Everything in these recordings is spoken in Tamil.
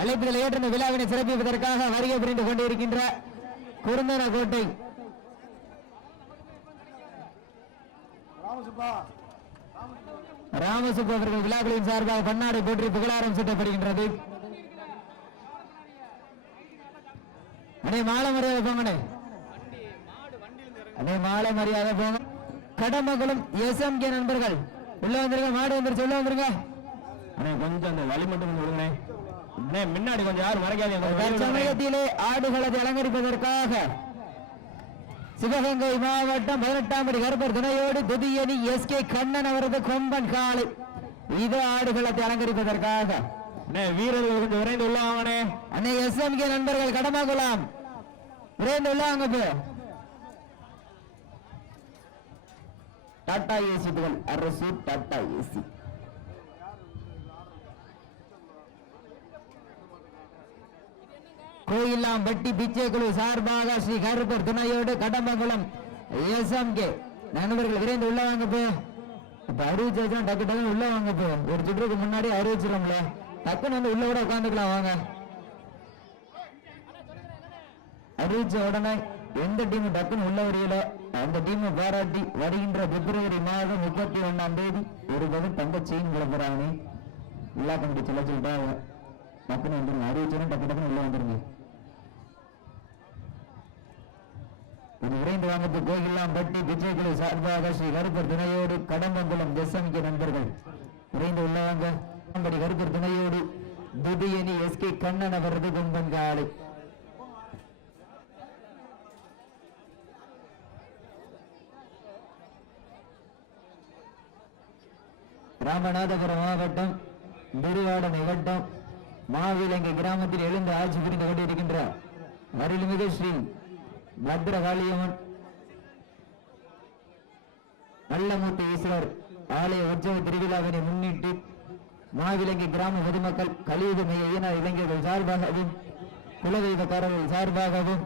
அழைப்புகளை ஏற்ற விழாவினை சிறப்பிப்பதற்காக வருகை புரிந்து கொண்டிருக்கின்ற குருந்தனக்கோட்டை ராமசுப்பு அவர்கள் விழாக்களின் சார்பாக பன்னாடை போற்றி புகழாரம் சூட்டப்படுகின்றது. அடே மாலை மரியாதை போங்கண்ணே, அடே மாலை மரியாதை போங்க. கடமகுளம் SMK நண்பர்கள் உள்ள வந்துருங்க, மாடு வந்துருச்சு, உள்ள வந்துருங்க. கொஞ்சம் அந்த வழி மட்டும் கொடுங்க முன்னாடி, கொஞ்சம் யாரும் மறைக்காதீங்க. சமயத்திலே ஆடுகளத்தை அலங்கரிப்பதற்காக சிவகங்கை மாவட்டம் 18ஆம் படி கருப்பர் துணையோடு துதியணி SK கண்ணன் அவரது கொம்பன் காலை இது ஆடுகளத்தை அலங்கரிப்பதற்காக வீரர்கள் கொஞ்சம் விரைந்து உள்ளவாங்கனே. அன்னை SMK நண்பர்கள் கடமகுளம் விரைந்து உள்ளாங்க. டாடா ஏசி புகழ் அரசு டாடா ஏசி கோயிலாம்பட்டி பிச்சை குழு சார்பாக ஸ்ரீ கருப்பர் துணையோடு கடம்பங்குளம் SMK நண்பர்கள் விரைந்து உள்ள வாங்க போ. இப்ப அறிவிச்சு டக்கு டக்கு உள்ள வாங்க போ. ஒரு சுற்றுக்கு முன்னாடி அறிவிச்சிடும்ல, டக்குன்னு வந்து உள்ள கூட உட்காந்துக்கலாம் வாங்க. அறிவிச்ச உடனே எந்த டீம் டக்குன்னு உள்ள வரையில அந்த டீம் பாராட்டி வருகின்ற பிப்ரவரி மாதம் 31ஆம் தேதி ஒரு பதம் தங்க செயின் கிளம்புறாங்க. விழா கமிட்டி சொல்ல சொல்லிட்டாங்க, டக்குன்னு வந்துருங்க. அறிவிச்சோன்னா டக்கு டக்குன்னு உள்ள வந்துருங்க. இது விரைந்து வாங்கத்து கோயிலாம்பட்டி பிச்சை குழு சார்பாக ஸ்ரீ கருப்பர் துணையோடு கடம்பங்குளம் SMK நண்பர்கள் விரைந்து உள்ளவாங்க. கருப்பர் துணையோடு துதியணி SK கண்ணன் அவரது கொம்பன் காலை ராமநாதபுரம் மாவட்டம் திருவாடனை வட்டம் மாவிலங்கை கிராமத்தில் எழுந்து ஆட்சி புரிந்து கொண்டிருக்கின்ற அருள்மிகு ஸ்ரீ பத்ரகாளியம்மன் நல்லமூர்த்தி ஈஸ்வரர் ஆலய உற்சவ திருவிழாவினை முன்னிட்டு மாவிலங்கை கிராம பொதுமக்கள் கலியுக மைய இளைஞர்கள் சார்பாகவும் குலதெய்வக்காரர்கள் சார்பாகவும்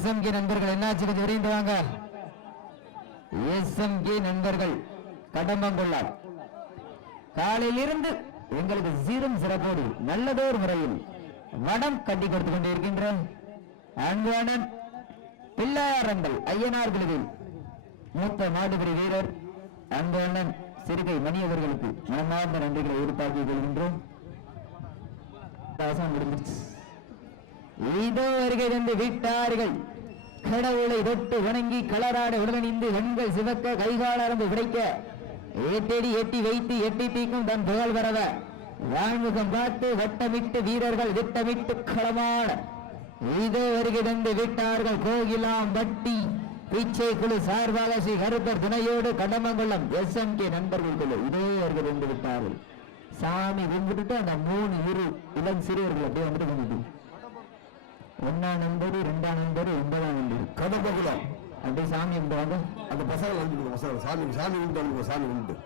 SMK நண்பர்கள் என்னாச்சு விரைந்து வாங்க. SMK நண்பர்கள் கடம்பங்குளம் காலையிலிருந்து எங்களுக்கு சீரும் சிறப்போடு நல்லதோர் முறையில் வடம் கட்டி கொடுத்து கொண்டிருக்கின்ற அன்பானன் பிள்ளையாரங்கள் ஐயனார் குழுவில் மூத்த மாடுபிடி வீரர் அன்பானன் சிறுகை மணி அவர்களுக்கு மனமார்ந்த நன்றிகளை எதிர்பார்த்துக் கொள்கின்றோம். இதோ வருகை தந்து விட்டார்கள். கடவுளை தொட்டு வணங்கி களராட உடனிந்து எண்கள் சிவக்க கைகாலரம்பு விடைக்க ஏட்டடி எட்டி வைத்து எட்டி தீக்கும் தன் புகழ் வரவ வான்முகம் பார்த்து வட்டமிட்டு வீரர்கள் திட்டமிட்டு களமாட இதோ வருகை தந்து விட்டார்கள். கோயிலாம்பட்டி பிச்சை குழு சார்பாக ஸ்ரீ கருப்பர் துணையோடு கடமங்குளம் SMK நண்பர்கள் குழு இதோ வருகை தந்து விட்டார்கள். சாமி கும்பிட்டுட்டு அந்த 3 இளம் சிறுவர்கள் அப்படியே வந்துட்டு வந்துட்டு 1ஆம் நம்பர் 2ஆம் நம்பர் 9ஆம் நம்பர் கடம்பகுளம் அப்படியே சாமி கும்பிடுவாங்க. அந்த பசங்க வந்து சாமி சாமி கும்பிட்டு சாமி கும்பிட்டு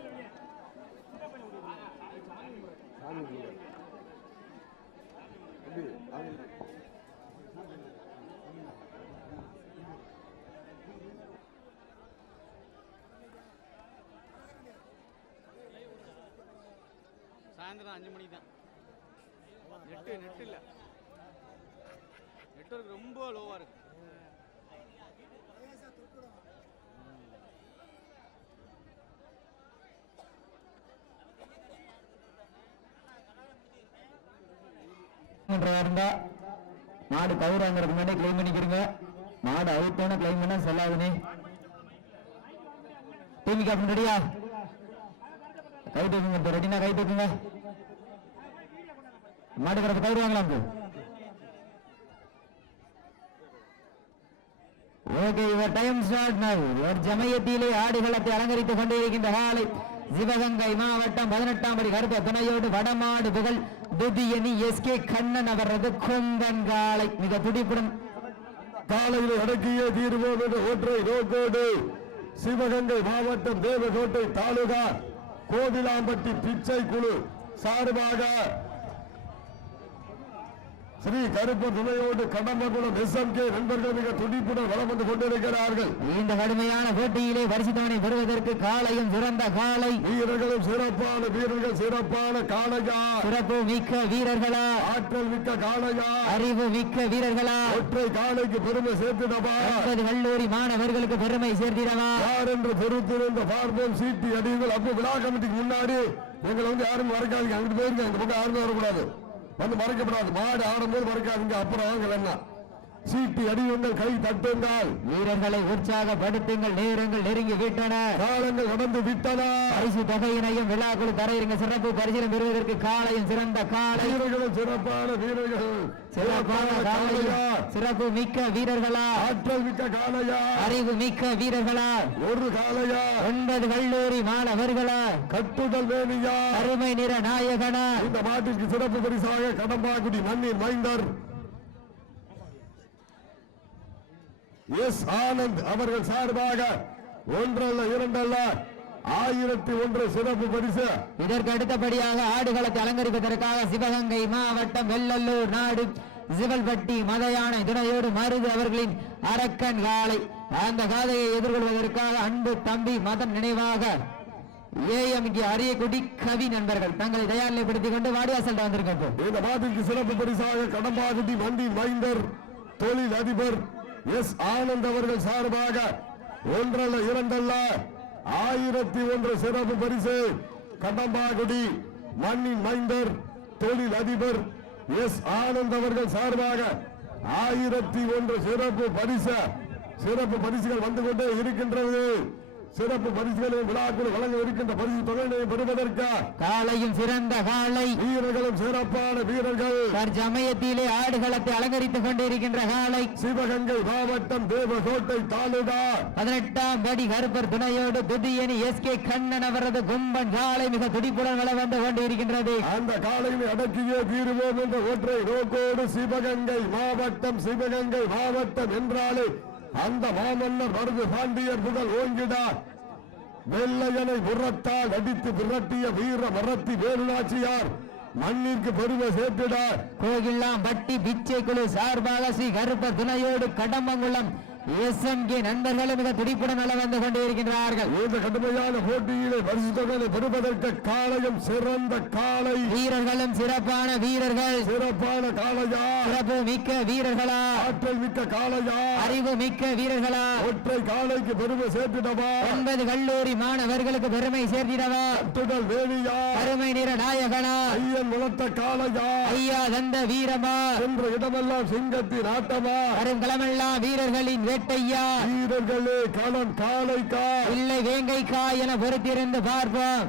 சாயந்தரம் 5 மணிக்கு தான். நெட் இல்லை, நெட்வொர்க் ரொம்ப லோவாக இருக்கு. மாடு கவுராங்கிறதுக்கு முன்னாடி கிளைம் பண்ணிக்கிறீங்க. மாடு அவுட்டோன கிளைம் பண்ண சொல்லாதுனே. டிவி கேப் ரெடியா? கை தூக்குங்க, ரெடினா கை தூக்குங்க. மாடு கிடப்பு கவுருவாங்களா? Okay, your time start now. ஒரு ஜமயத்திலே ஆடுகளத்தை அலங்கரித்துக் கொண்டிருக்கின்ற காலை சிவகங்கை மாவட்டம் 18ஆம் படி கருப்பர் துணையோடு வடமாடு புகழ் துதியணி SK கண்ணன் அவரது கொம்பன் காலை மிக துடிப்புடன் காலையில் அடக்கிய தீர்வோடு ஒற்றை நோக்கோடு சிவகங்கை மாவட்டம் தேவகோட்டை தாலுகா கோவிலாம்பட்டி பிச்சை குழு சார்பாக ஸ்ரீ கருப்பர் துணையோடு கடம்பகுளம் SMK நண்பர்கள் மிக துடிப்புடன் வலம் வந்து கொண்டிருக்கிறார்கள். இந்த கடுமையான போட்டியிலே பரிசுத்தவனை பெறுவதற்கு காளையும் சிறந்த காளை, வீரர்களும் சிறப்பான வீரர்கள், சிறப்பான காளையா, சிறப்பு மிக்க வீரர்களா, ஆற்றல் மிக்க காளையா, அறிவு மிக்க வீரர்களா, ஒற்றை காளைக்கு பெருமை சேர்த்திடவா, 9 கல்லூரி மாணவர்களுக்கு பெருமை சேர்த்திடவா, யார் என்று பொறுத்திருந்த பார்ப்போம். சீட்டி அடியுங்கள். அப்போ விழா கமிட்டிக்கு முன்னாடி எங்களை வந்து யாரும் மறைக்காதீங்க. அங்கிட்டு போயிருங்க, இந்த பக்கம் யாருமே வரக்கூடாது, வந்து மறைக்கப்படாது. மாடு ஆடும்போது மறைக்காதீங்க. அப்புறம் வாங்கலன்னா சீட்டி அடியுங்கள், கை தட்டுங்கள், வீரர்களை உற்சாகப்படுத்துங்கள். நேரங்கள் நெருங்கி விட்டன, காலங்கள் கடந்து விட்டன. பரிசு தொகையினையும் விழாக்குழு தரையிறங்க சிறப்பு பரிசீலனை பெறுவதற்கு காளையும் சிறந்த காளை, வீரர்களும் சிறப்பான வீரர்கள், சிறப்பான காளையா, சிறப்பு மிக்க வீரர்களா, ஆற்றல் மிக்க காளையா, அறிவு மிக்க வீரர்களா, ஒரு காளையா, 9 கல்லூரி மாணவர்களா, கட்டுதல் வேணியா, அருமை நிற நாயகனா. இந்த மாட்டிற்கு சிறப்பு பரிசாக கடம்பாக்குடி மண்ணின் மைந்தர் ஆனந்த் அவர்கள் சார்பாக ஒன்றல்ல இரண்டல்ல 1001 சிறப்பு பரிசு. இதற்கு அடுத்தபடியாக ஆடுகளத்தை அலங்கரிப்பதற்காக சிவகங்கை மாவட்டம் வெள்ளல்லூர் நாடு சிவல்பட்டி மதையான துணையோடு மருது அவர்களின் அரக்கன் காளை. அந்த காளையை எதிர்கொள்வதற்காக அன்பு தம்பி மதன் நினைவாக AMG அரியக்குடி கவி நண்பர்கள் தங்களை தயார்நிலைப்படுத்திக் கொண்டு வாடிவாசல் வந்திருக்கோம். இந்த மாட்டிற்கு சிறப்பு பரிசாக கடம்பாக்குடி மண்ணின் மைந்தர் தொழில் அதிபர் ஆனந்த் அவர்கள் சார்பாக ஒன்றல்ல இரண்டல்ல 1001 சிறப்பு பரிசு. கடம்பாக்குடி மண்ணின் மைந்தர் தொழில் அதிபர் ஆனந்த் அவர்கள் சார்பாக 1001 சிறப்பு பரிசு. சிறப்பு பரிசுகள் வந்து கொண்டே இருக்கின்றது. சிறப்பு பரிசுகளை விழாக்குள் வழங்க இருக்கின்ற பரிசு தொகையை பெறுவதற்கு காளையும் சிறந்த காளை, வீரர்களும் சிறப்பான வீரர்கள், தற்சமயத்திலே ஆடுகளத்தை அலங்கரித்துக் கொண்டிருக்கின்ற காளை சிவகங்கை மாவட்டம் தேவகோட்டை தாலுகா 18ஆம் படி கருப்பர் துணையோடு துதியணி SK கண்ணன் அவரது கும்பன் காளை மிக துடிப்புடன் வள வந்து கொண்டிருக்கின்றது. அந்த காளையை அடக்கியே தீருவோம் என்ற ஒற்றை நோக்கோடு சிவகங்கை மாவட்டம் என்றாலே அந்த மாமன்னர் மருது பாண்டியர் புகழ் ஓங்கிடார். வெள்ளையனை புறத்தால் அடித்து விரட்டிய வீர மரத்தி வேலுநாச்சியார் மண்ணிற்கு பெருமை சேர்த்திடார். கோகில்லாம் பட்டி பிச்சை குழு சார்பாக ஸ்ரீ கருப்பர் துணையோடு கடம்பங்குளம் SMK நண்பர்களும் மிக துடிப்புடன் நல வந்து கொண்டிருக்கின்றார்கள். இந்த கடுமையான போட்டியிலே பரிசு தொகையை பெறுவதற்கு காளையும் சிறந்த காளை, வீரர்களும் சிறப்பான வீரர்கள், சிறப்பான காளையா, சிறப்பு மிக்க வீரர்களா, ஆற்றல் மிக்க காளையா, அறிவு மிக்க வீரர்களா, ஒற்றை காளைக்கு பெருமை சேர்த்திடவா, 9 கல்லூரி மாணவர்களுக்கு பெருமை சேர்த்திடவா, கட்டுதல் வேணியா, அருமை நிற நாயகனா, ஐயன் வளர்த்த காளையா, ஐயா தந்த வீரமா, என்ற இடமெல்லாம் சிங்கத்தின் ஆட்டமா, வருங்களமெல்லாம் வீரர்களின் வேட்டையா, வீரர்களே களம் காளைக்கா இல்லை வேங்கைக்கா என பொறுத்திருந்து பார்ப்போம்.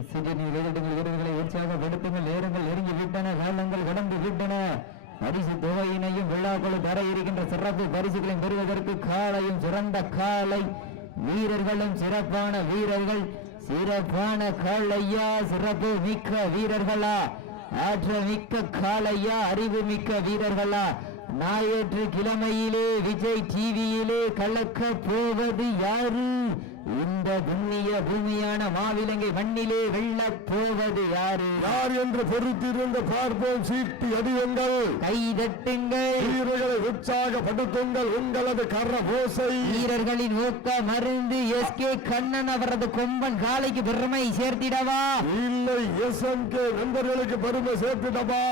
வீரர்களை உற்சாகப்படுத்துங்கள். நேரங்கள் நெருங்கி விட்டன, காலங்கள் கடந்து விட்டன. பரிசு தொகையினையும் விழாக்குழு தர இருக்கின்ற சிறப்பு பரிசுகளையும் பெறுவதற்கு காளையும் சிறந்த காளை, வீரர்களும் சிறப்பான வீரர்கள், சிறப்பான காளையா, சிறப்பு மிக்க வீரர்களா, ஆற்றல் மிக்க காளையா, அறிவு மிக்க வீரர்களா. ஞாயிற்று கிழமையிலே விஜய் டிவியிலே கலக்க போவது யாரு? இந்த புண்ணிய பூமியான மாவிலங்கை மண்ணிலே வெல்ல போவது யாரு? யார் என்று பொறுத்திருந்து பார்ப்போம். சீட்டி அடியுங்கள், கை தட்டுங்கள், வீரர்களை உற்சாகப்படுத்துங்கள். உங்களது கரபோசை வீரர்களின் ஊக்க மருந்து SK கண்ணன் அவரது கொம்பன் காளைக்கு பெருமை சேர்த்திடவா, இல்லை SMK நண்பர்களுக்கு பெருமை சேர்த்திடவா?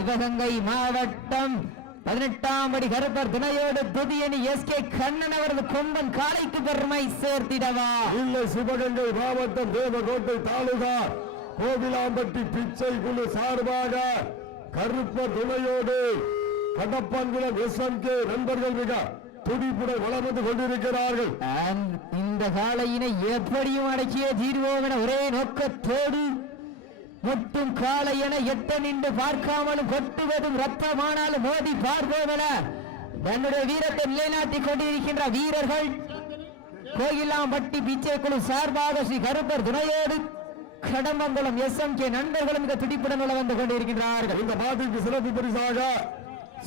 சிவகங்கை மாவட்டம் 18ஆம் படி கருப்பர் துணையோடு புதியணி SK கண்ணன் அவரது கொம்பன் காளைக்கு பெருமை சேர்த்திடவா, இல்லை சிவகங்கை மாவட்டம் தேவகோட்டை தாலுகா கோவிலாம்பட்டி பிச்சை குழு சார்பாக கருப்பர் துணையோடு கடப்பான்குளம் SMK நண்பர்கள் மிக துடிப்புடன் வளம் வந்து கொண்டிருக்கிறார்கள். இந்த காளையினை எப்படியும் அடக்கிய தீர்வோம் என ஒரே நோக்கத்தோடு முட்டும் காளை என எட்ட நின்று பார்க்காமலும் கொட்டுவதும் ரத்தமானாலும் மோதி பார்ப்போம் என தன்னுடைய வீரத்தை நிலைநாட்டிக் கொண்டிருக்கின்ற வீரர்கள் கோயிலாம்பட்டி பிச்சை குழு சார்பாக ஸ்ரீ கருப்பர் துணையோடு கடம்பங்குளம் SMK நண்பர்களும் மிக துடிப்புடன் வந்து கொண்டிருக்கின்றார்கள். இந்த மாட்டிற்கு சிறப்பு பரிசாக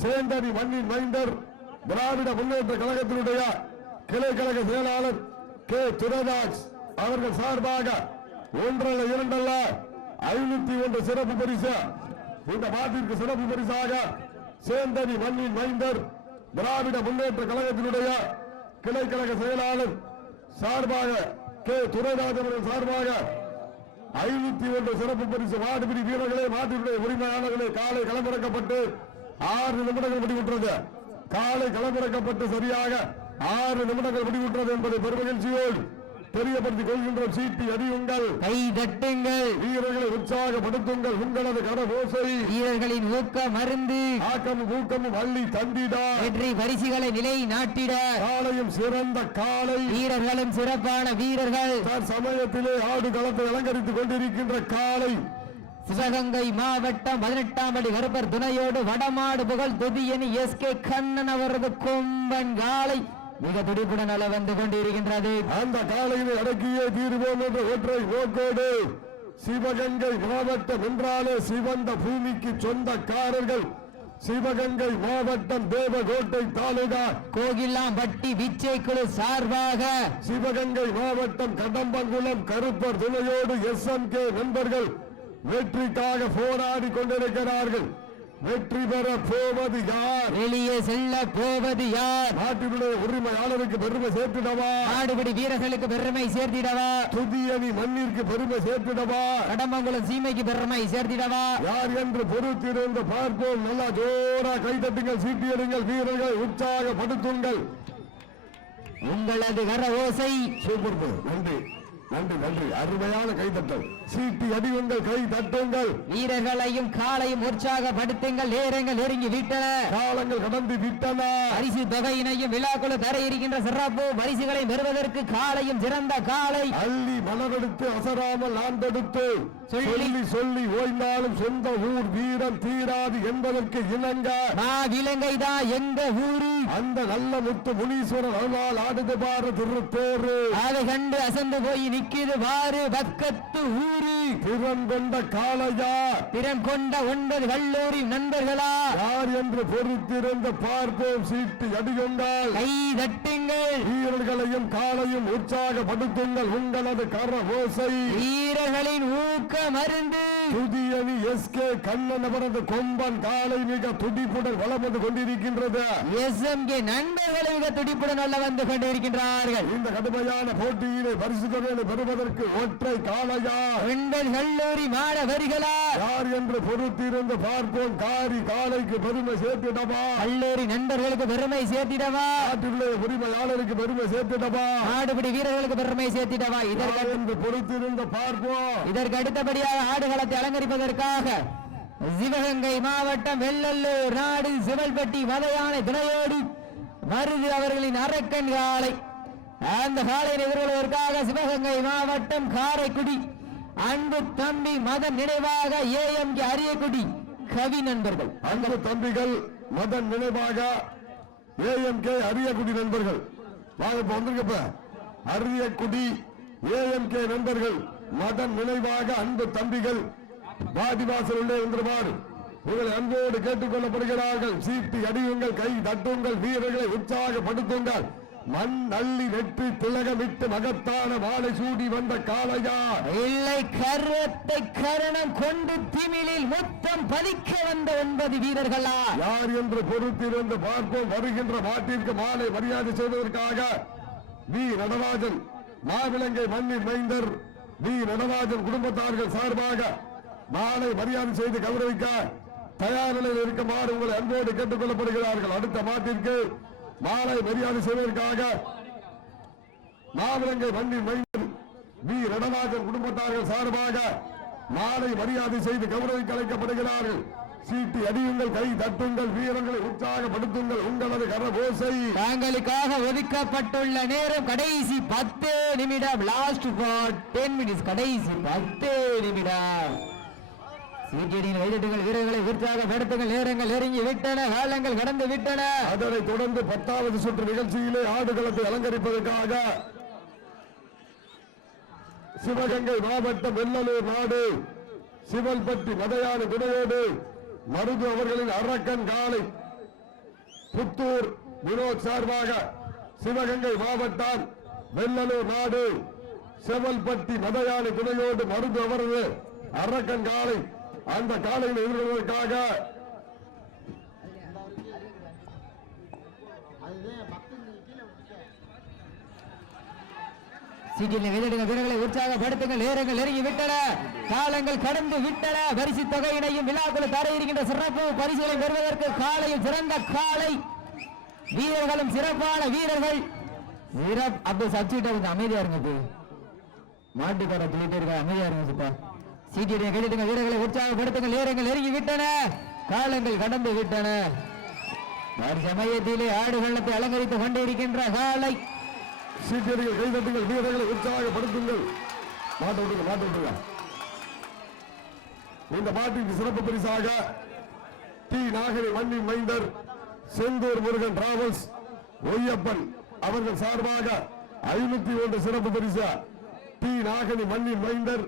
சேந்தடி மண்ணின் மைந்தர் திராவிட முன்னேற்ற கழகத்தினுடைய கிளை கழக செயலாளர் கே துரைராஜ் அவர்கள் சார்பாக ஒன்றல்ல இரண்டல்ல 501 சிறப்பு பரிசு. இந்த மாட்டிற்கு சிறப்பு பரிசாக சேந்தனி மண்ணின் மைந்தர் திராவிட முன்னேற்ற கழகத்தினுடைய கிளை கழக செயலாளர் சார்பாக கே துரைராஜ் அவர்கள் சார்பாக 501 சிறப்பு பரிசு. மாடுபிடி வீரர்களே, மாட்டினுடைய உரிமையாளர்களே, காலை களமிறக்கப்பட்டு 6 நிமிடங்கள் முடிவுற்றது. காலை களமிறக்கப்பட்டு சரியாக 6 நிமிடங்கள் முடிவுற்றது என்பதை பெருமகிழ்ச்சியோடு தெரியப்படுத்திக் கொள்கின்றோம். சீட்டி அடியுங்கள், கை தட்டுங்கள், வீரர்களை உற்சாகப்படுத்துங்கள். உங்களது கரகோசை வீரர்களின் ஊக்க மருந்து ஆக்கமும் ஊக்கமும் அள்ளி தந்திட வெற்றி பரிசுகளை நிலை நாட்டிட காலையும் சிறந்த காலை, வீரர்களும் சிறப்பான வீரர்கள். சமயத்திலே ஆடு களத்தை அலங்கரித்துக் கொண்டிருக்கின்ற காலை சிவகங்கை மாவட்டம் 18ஆம் படி கருப்பர் துணையோடு வடமாடு புகழ் துதியணி எஸ்கே கண்ணன் அவரது கொம்பன் காலை மிக துடிப்புடன் அள வந்து கொண்டிருக்கின்றது. அந்த காலையினை அடக்கியே தீர்வோம் என்ற ஒற்றை நோக்கோடு சிவகங்கை மாவட்டம் என்றாலே சிவந்த பூமிக்கு சொந்தக்காரர்கள். சிவகங்கை மாவட்டம் தேவகோட்டை தாலுகா கோகிலாம்பட்டி விச்சை குழு சார்பாக சிவகங்கை மாவட்டம் கடம்பங்குளம் கருப்பர் துணையோடு SMK நண்பர்கள் வெற்றிக்காக போராடி கொண்டிருக்கிறார்கள். வெற்றி பெற போவது யார்? வெளியே செல்ல போவது யார்? நாட்டினுடைய உரிமையாளருக்கு பெருமை சேர்த்திடவா? நாடுபடி வீரர்களுக்கு பெருமை சேர்த்திடவா? துதியணி மண்ணிற்கு பெருமை சேர்த்திடவா? கடம்பங்குளம் சீமைக்கு பெருமை சேர்த்திடவா? யார் என்று பொறுத்திருந்து பார்ப்போம். நல்லா ஜோரா கைதட்டுங்கள், சீட்டியடுங்கள், வீரர்களை உற்சாகப்படுத்துங்கள். உங்களது கர ஓசை சூப்பர். நன்றி நன்றி நன்றி. அருமையான கைதட்டல். சீட்டி அடியுங்கள், கை தட்டுங்கள். வீரர்களையும் காலையும் உற்சாகப்படுத்துங்கள். நேரங்கள் நெருங்கி விட்டன, காலங்கள் கடந்து விட்டன. பரிசு தொகையினையும் விழாக்குழு தர இருக்கின்ற சிறப்பு பரிசுகளை பெறுவதற்கு காலையும் சிறந்த காலை அள்ளி மலரெடுத்து அசராமல் ஆண்டெடுத்து சொல்லி சொல்லி ஓய்ந்தாலும் சொந்த ஊர் வீரம் தீராது என்பதற்கு இணங்க விலங்கைதான் எங்க ஊரு. அந்த நல்ல முத்து முனீஸ்வரர் அருளால் ஆடுது பாரு திருத்தேரு. அதை கண்டு அசந்து போய் நிக்கிது வாரு பக்கத்து ஊரு. திறம் கொண்ட காளையா, திறம் கொண்ட 9 கல்லூரி நண்பர்களா, யார் என்று பொறுத்திருந்து பார்ப்போம். சீட்டு அடியுங்கள், கை தட்டுங்கள், வீரர்களையும் காலையும் உற்சாகப்படுத்துங்கள். உங்களது கர ஓசை வீரர்களின் ஊக்க மருந்து துதியணி SK கண்ணன் அவரது கொம்பன் காலை மிக துடிப்புடன் வளம் வந்து கொண்டிருக்கின்றது. SMK நண்பர்கள் மிக துடிப்புடன் வளம் வந்து கொண்டிருக்கின்றார்கள். இந்த கடுமையான போட்டியிலே பரிசு தொகையை பெறுவதற்கு ஒற்றை காளையா, 9 கல்லூரி மாணவர்களா, யார் என்று பொறுத்திருந்து பார்ப்போம். காரி காலைக்கு பெருமை சேர்த்திடவா? கல்லூரி நண்பர்களுக்கு பெருமை சேர்த்திடவா? நாட்டிலுள்ள உரிமையாளருக்கு பெருமை சேர்த்திடவா? நாடுபிடி வீரர்களுக்கு பெருமை சேர்த்திடவா? இதற்கு பொறுத்திருந்து பார்ப்போம். இதற்கு அடுத்தபடியாக ஆடுகளத்தை அலங்கரிப்பதற்காக சிவகங்கை மாவட்டம் வெள்ளல்லூர் நாடு சிவல்பட்டி மலையானை துணையோடு மருது அவர்களின் அரக்கன் காலை. அந்த காலையை எதிர்கொள்வதற்காக சிவகங்கை மாவட்டம் காரைக்குடி அன்பு தம்பி மதன் நினைவாக AMK அரியக்குடி கவி நண்பர்கள். அன்பு தம்பிகள் மதன் நினைவாக AMK அரியக்குடி நண்பர்கள் வாங்க வந்திருக்கப்ப. அரியக்குடி AMK நண்பர்கள் மதன் நினைவாக அன்பு தம்பிகள் வாடிவாசல் உள்ளே வந்துருமாறு உங்களை அன்போடு கேட்டுக் கொள்ளப்படுகிறார்கள். சீட்டி அடியுங்கள், கை தட்டுங்கள், வீரர்களை உற்சாகப்படுத்துங்கள். மண் அள்ளி வெற்றி திலகமிட்டு மகத்தான மாலை சூடி வந்த காளையா, இல்லை கருத்தை கரணம் கொண்டு திமிழில் முத்தம் பதிக்க வந்த 9 வீரர்களா, யார் என்று பொறுத்திருந்து பார்ப்போம். வருகின்ற மாட்டிற்கு மாலை மரியாதை செய்வதற்காக வி நடராஜன் மாவிலங்கை மண்ணின் மைந்தர் வி நடராஜன் குடும்பத்தார்கள் சார்பாக மாலை மரியாதை செய்து கௌரவிக்க தயார் நிலையில் இருக்குமாறு உங்களை அன்போடு கேட்டுக் கொள்ளப்படுகிறார்கள். அடுத்த மாட்டிற்கு மாலை மரியாதை செய்வதற்காக மாவிலங்கை மண்ணின் மைந்தர் வி நடராஜன் குடும்பத்தார்கள் சார்பாக மாலை மரியாதை செய்து கௌரவிக்க அழைக்கப்படுகிறார்கள். சீட்டி அடியுங்கள், கை தட்டுங்கள், வீரர்களை உற்சாகப்படுத்துங்கள். உங்களது கரகோசை தாங்களுக்காக ஒதுக்கப்பட்டுள்ள நேரம் கடைசி 10 நிமிடம். Last for 10 minutes. கடைசி 10 நிமிடம். சீட்டியின் வைத்துங்கள், வீரர்களை உற்சாகப்படுத்துங்கள். நேரங்கள் நெருங்கி விட்டன, காலங்கள் கடந்து விட்டன. அதனைத் தொடர்ந்து 10வது சுற்று நிகழ்ச்சியிலே ஆடுகளத்தை அலங்கரிப்பதற்காக சிவகங்கை மாவட்டம் வெள்ளலூர் நாடு சிவல்பட்டி மதையான துணையோடு மருது அவர்களின் அரக்கன் காலை புத்தூர் வினோத் சார்பாக சிவகங்கை மாவட்டம் வெள்ளலூர் நாடு செவல்பட்டி மதயானை துணையோடு மருந்து அவரது அரக்கன் காலை அந்த காலையில் எதிர்கொள்வதற்காக சீட்டில் எதிரிடுங்க வீரர்களை உற்சாகப்படுத்துங்கள். நேரங்கள் நெருங்கி விட்டன, காலங்கள் கடந்து விட்டன. பரிசு தொகையினையும் விழாக்குழு தர இருக்கின்ற சிறப்பு பரிசுகளை பெறுவதற்கு காலையில் சிறந்த காலை வீரர்களும் சிறப்பான வீரர்கள். அப்படி சப்சிட்ட கொஞ்சம் அமைதியா இருங்க. மாட்டுக்கார சொல்லிட்டு இருக்க அமைதியா இருங்க சிப்பா. சீட்டினை கழித்துங்க வீரர்களை உற்சாகப்படுத்துங்கள். நேரங்கள் நெருங்கி விட்டன, காலங்கள் கடந்து விட்டன. சமயத்திலே ஆடுகளத்தை அலங்கரித்துக் கொண்டிருக்கின்ற காலை சீட்டியர்கள் கைதட்டுங்கள், வீரர்களை உற்சாகப்படுத்துங்கள். மாட்ட விட்டுங்க. இந்த மாட்டிற்கு சிறப்பு பரிசாக டி நாகரி வண்டி மைந்தர் செந்தூர் முருகன் டிராவல்ஸ் ஒய்யப்பன் அவர்கள் சார்பாக 501 சிறப்பு பரிசு டி நாகரி வண்டி மைந்தர்